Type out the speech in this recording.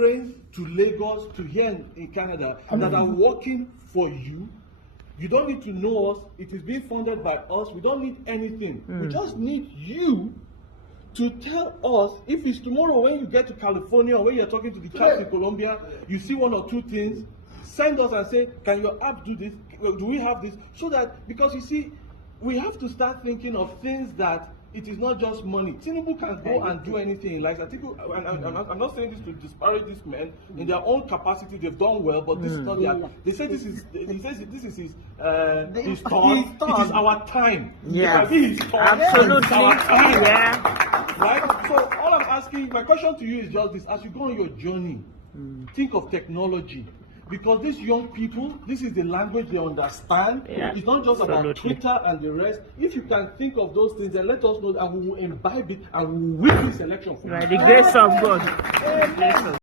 trains to Lagos, to here in Canada, that are working for you. You don't need to know us. It is being funded by us. We don't need anything. We just need you to tell us if it's tomorrow when you get to California or when you're talking to the chaps in Colombia, you see one or two things, send us and say, can your app do this? Do we have this? So that, because you see, we have to start thinking of things that it is not just money. Tinubu can go and do anything. Like, I'm not saying this to disparage these men. In their own capacity, they've done well, but this is not their. They say this is. He says this is his turn. It is our time. Yeah, absolutely. It's our time. Yeah. Right. So all I'm asking, my question to you is just this: as you go on your journey, think of technology. Because these young people, this is the language they understand. Yeah, it's not just about Twitter and the rest. If you can think of those things, then let us know, and we will imbibe it and we will win this election for you. By the grace of God.